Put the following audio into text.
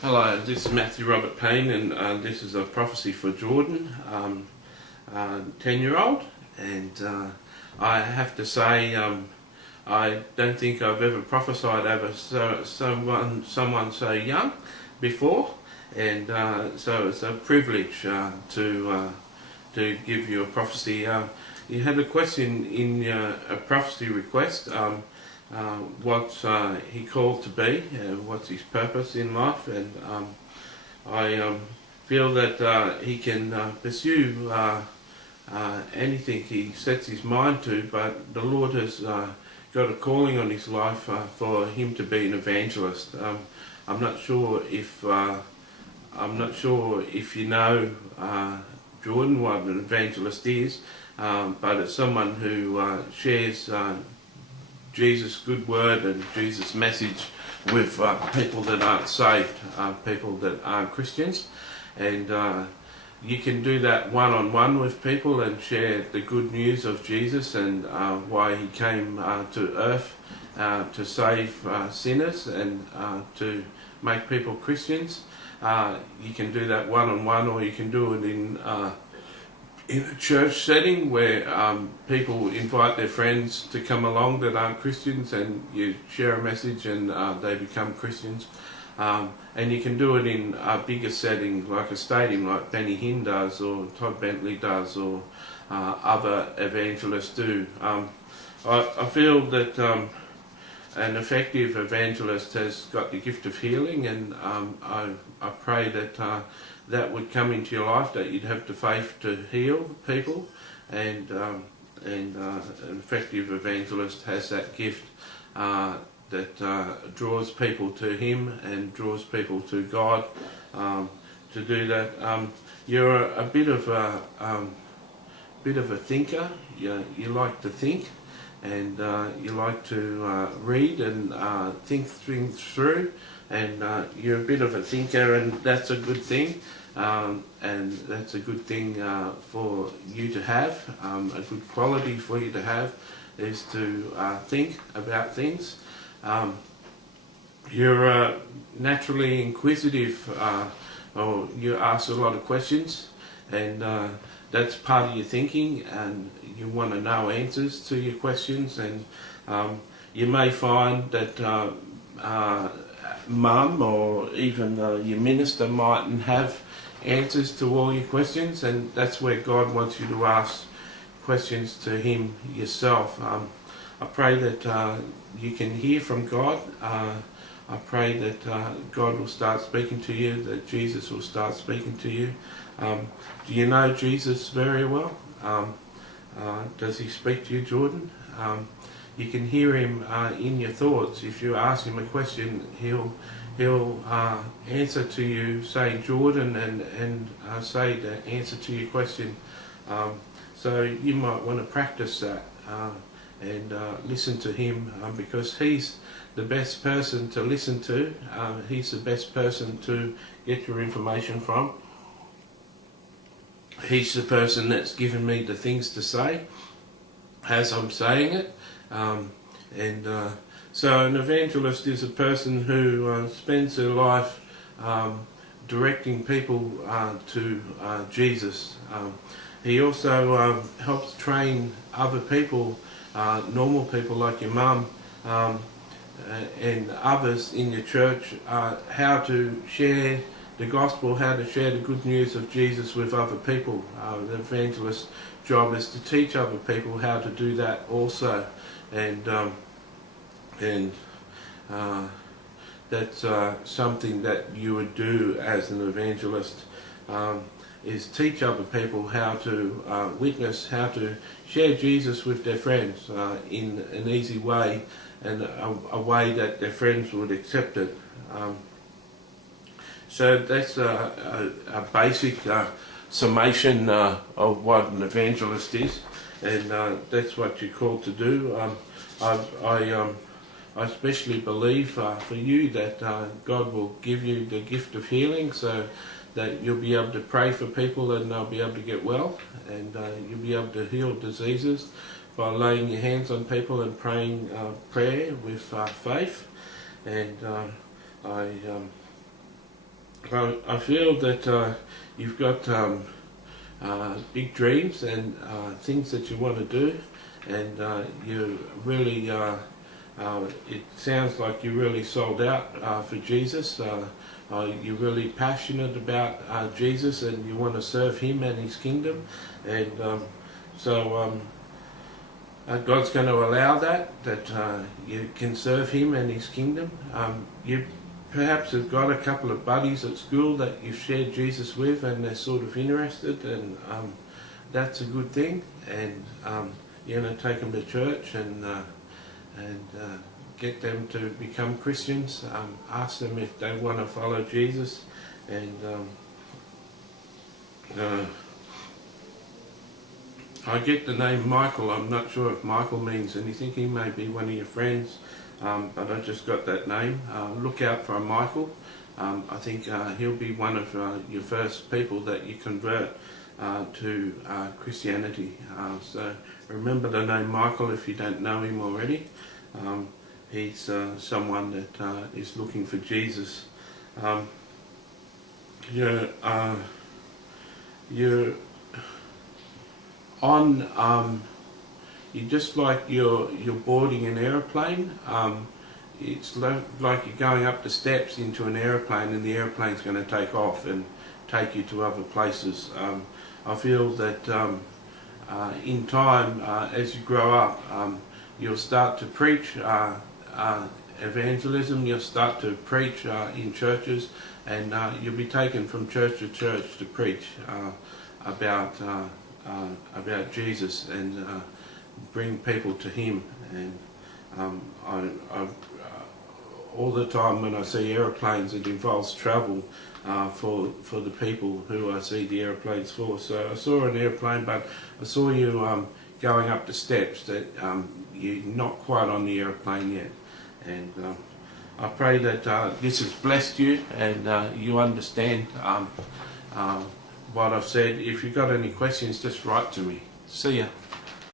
Hello, this is Matthew Robert Payne, and this is a prophecy for Jordan, 10-year-old. And I have to say, I don't think I've ever prophesied over someone so young before, and so it's a privilege to give you a prophecy. You had a question in a prophecy request. What he called to be, what's his purpose in life, and I feel that he can pursue anything he sets his mind to, but the Lord has got a calling on his life for him to be an evangelist. I'm not sure if you know Jordan, what an evangelist is, but it's someone who shares Jesus' good word and Jesus' message with people that aren't saved, people that aren't Christians. And you can do that one-on-one with people and share the good news of Jesus and why he came to earth to save sinners and to make people Christians. You can do that one-on-one, or you can do it in a church setting where people invite their friends to come along that aren't Christians, and you share a message and they become Christians. And you can do it in a bigger setting like a stadium, like Benny Hinn does, or Todd Bentley does, or other evangelists do. I feel that an effective evangelist has got the gift of healing, and I pray that that would come into your life, that you'd have the faith to heal people, and an effective evangelist has that gift that draws people to him and draws people to God. To do that, you're a bit of a thinker. You like to think, and you like to read and think things through, and you're a bit of a thinker, and that's a good thing. And that's a good thing for you to have. A good quality for you to have is to think about things. You're naturally inquisitive, or you ask a lot of questions, and that's part of your thinking, and you want to know answers to your questions. And you may find that mum or even your minister mightn't have answers to all your questions, and that's where God wants you to ask questions to him yourself. I pray that you can hear from God. I pray that God will start speaking to you, that Jesus will start speaking to you. Do you know Jesus very well? Does he speak to you, Jordan? You can hear him in your thoughts. If you ask him a question, he'll answer to you, say Jordan, and say the answer to your question. So you might want to practice that and listen to him, because he's the best person to listen to. He's the best person to get your information from. He's the person that's given me the things to say as I'm saying it. So an evangelist is a person who spends their life directing people to Jesus. He also helps train other people, normal people like your mum, and others in your church, how to share the gospel, how to share the good news of Jesus with other people. The evangelist's job is to teach other people how to do that also, and that's something that you would do as an evangelist, is teach other people how to witness, how to share Jesus with their friends in an easy way, and a way that their friends would accept it. So that's a basic summation of what an evangelist is, and that's what you're called to do. I especially believe for you that God will give you the gift of healing, so that you'll be able to pray for people and they'll be able to get well, and you'll be able to heal diseases by laying your hands on people and praying prayer with faith. And I feel that you've got big dreams and things that you want to do, and you really, it sounds like you're really sold out for Jesus. You're really passionate about Jesus, and you want to serve Him and His kingdom, and so God's going to allow that you can serve Him and His kingdom. You perhaps have got a couple of buddies at school that you've shared Jesus with, and they're sort of interested, and that's a good thing. And you're going to take them to church and get them to become Christians. Ask them if they want to follow Jesus, and I get the name Michael. I'm not sure if Michael means anything. He may be one of your friends, but I just got that name. Look out for a Michael. I think he'll be one of your first people that you convert to Christianity. So remember the name Michael if you don't know him already. He's someone that is looking for Jesus. You're on. You just like you're boarding an aeroplane. It's like you're going up the steps into an aeroplane, and the aeroplane's going to take off and take you to other places. I feel that in time, as you grow up, you'll start to preach evangelism. You'll start to preach in churches, and you'll be taken from church to church to preach about Jesus and bring people to Him. And all the time when I see aeroplanes, it involves travel for the people who I see the aeroplanes for. So I saw an airplane, but I saw you going up the steps. That you're not quite on the aeroplane yet. And I pray that this has blessed you, and you understand what I've said. If you've got any questions, just write to me. See ya.